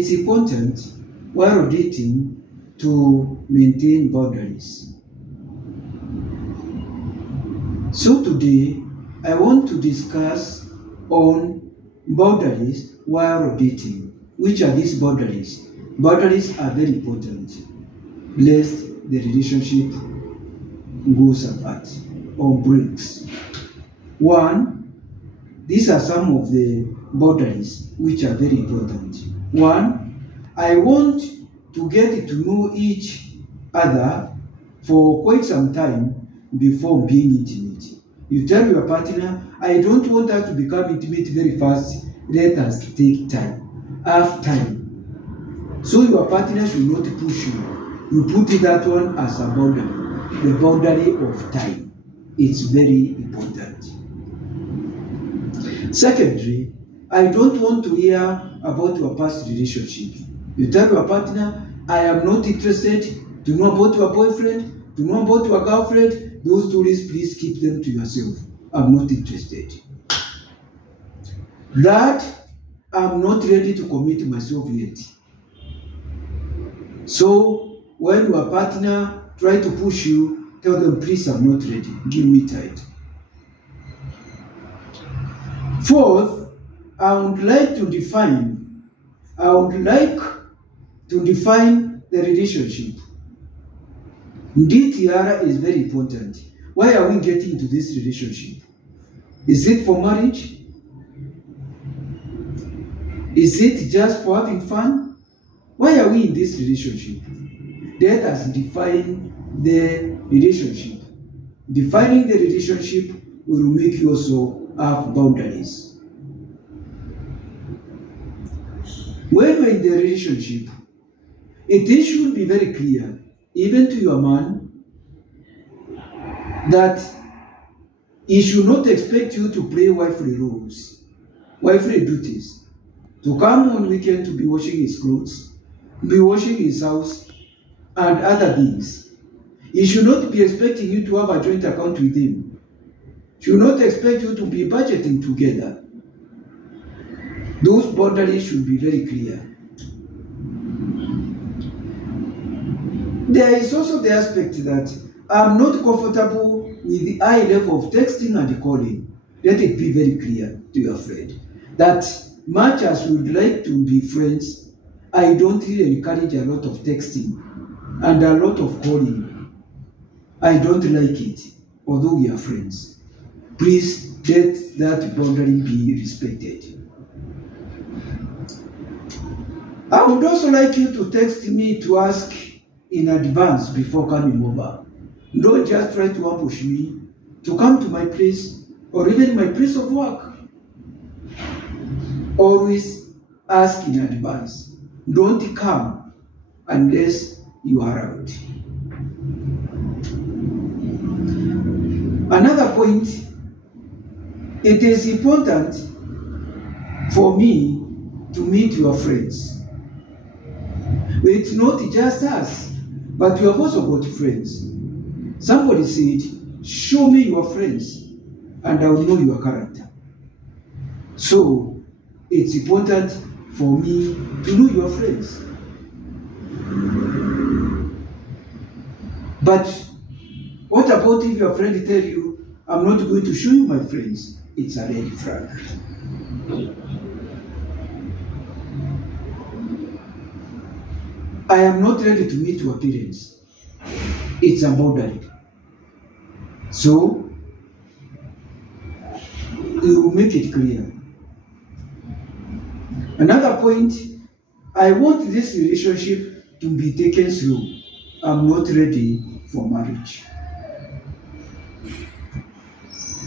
it's important while dating to maintain boundaries. So today, I want to discuss on boundaries while dating. Which are these boundaries? Boundaries are very important, lest the relationship goes apart or breaks. One, these are some of the boundaries which are very important. One, I want to get to know each other for quite some time before being intimate. You tell your partner, I don't want us to become intimate very fast. Let us take time. Have time. So your partner should not push you. You put that one as a boundary. The boundary of time. It's very important. Secondly, I don't want to hear about your past relationship. You tell your partner, I am not interested to know about your boyfriend, to know about your girlfriend. Those stories, please keep them to yourself. I'm not interested. That I'm not ready to commit myself yet. So when your partner try to push you, tell them, please, I'm not ready. Give me time. Fourth, I would like to define the relationship. DTR is very important. Why are we getting into this relationship? Is it for marriage? Is it just for having fun? Why are we in this relationship? Let us define the relationship. Defining the relationship will make you also have boundaries. When we're in the relationship, it should be very clear, even to your man, that he should not expect you to play wifely roles, wifely duties, to come on weekend to be washing his clothes, be washing his house, and other things. He should not be expecting you to have a joint account with him. He should not expect you to be budgeting together. Those boundaries should be very clear. There is also the aspect that I'm not comfortable with the high level of texting and calling. Let it be very clear to your friend that much as we would like to be friends, I don't really encourage a lot of texting and a lot of calling. I don't like it, although we are friends. Please let that boundary be respected. I would also like you to text me to ask in advance before coming over. Don't just try to ambush me to come to my place or even my place of work. Always ask in advance. Don't come unless you are out. Another point, it is important for me to meet your friends. It's not just us, but we have also got friends. Somebody said, show me your friends and I will know your character. So it's important for me to know your friends. But what about if your friend tells you, I'm not going to show you my friends? It's a red flag. I am not ready to meet your parents. It's a boundary. So, you will make it clear. Another point, I want this relationship to be taken slow. I'm not ready for marriage.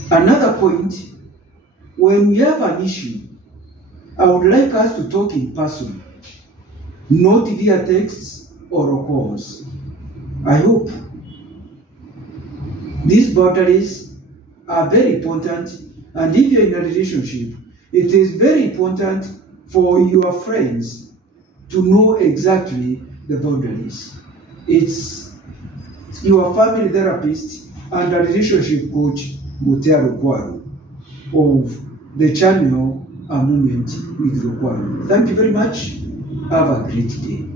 Another point, when we have an issue, I would like us to talk in person, not via texts or calls. I hope these boundaries are very important, and if you're in a relationship, it is very important for your friends to know exactly the boundaries. It's your family therapist and a relationship coach, Mutea Rukwaru, of the channel A Moment with Rukwaru. Thank you very much. Have a great day.